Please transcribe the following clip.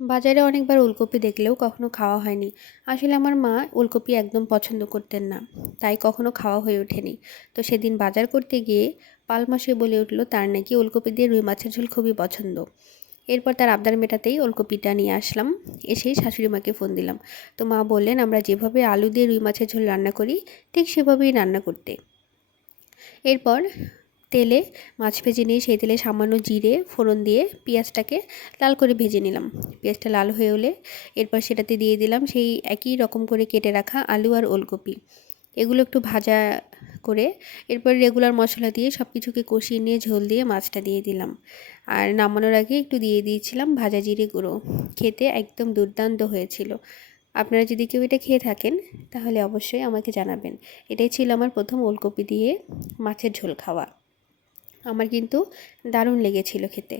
বাজারে অনেকবার ওলকপি দেখলেও কখনো খাওয়া হয়নি। আসলে আমার মা ওলকপি একদম পছন্দ করতেন না, তাই কখনো খাওয়া হয়ে ওঠেনি। তো সেদিন বাজার করতে গিয়ে পালমাসে বলে উঠলো তার নাকি ওলকপি দিয়ে রুই মাছের ঝোল খুবই পছন্দ। এরপর তার আবদার মেটাতেই ওলকপিটা নিয়ে আসলাম। এসেই শাশুড়ি মাকে ফোন দিলাম। তো মা বললেন আমরা যেভাবে আলু দিয়ে রুই মাছের ঝোল রান্না করি ঠিক সেভাবেই রান্না করতে। এরপর তেলে মাছ ভেজে নিয়ে সেই তেলে সামান্য জিরে ফোড়ন দিয়ে পেঁয়াজটাকে লাল করে ভেজে নিলাম। পেঁয়াজটা লাল হয়ে হলে এরপর সেটাতে দিয়ে দিলাম সেই একই রকম করে কেটে রাখা আলু আর ওলকপি। এগুলো একটু ভাজা করে এরপর রেগুলার মশলা দিয়ে সব কিছুকে কষিয়ে নিয়ে ঝোল দিয়ে মাছটা দিয়ে দিলাম। আর নামানোর আগে একটু দিয়ে দিয়েছিলাম ভাজা জিরে গুঁড়ো। খেতে একদম দুর্দান্ত হয়েছিল। আপনারা যদি কেউ এটা খেয়ে থাকেন তাহলে অবশ্যই আমাকে জানাবেন। এটাই ছিল আমার প্রথম ওলকপি দিয়ে মাছের ঝোল খাওয়া। আমার কিন্তু দারুণ লেগেছিল খেতে।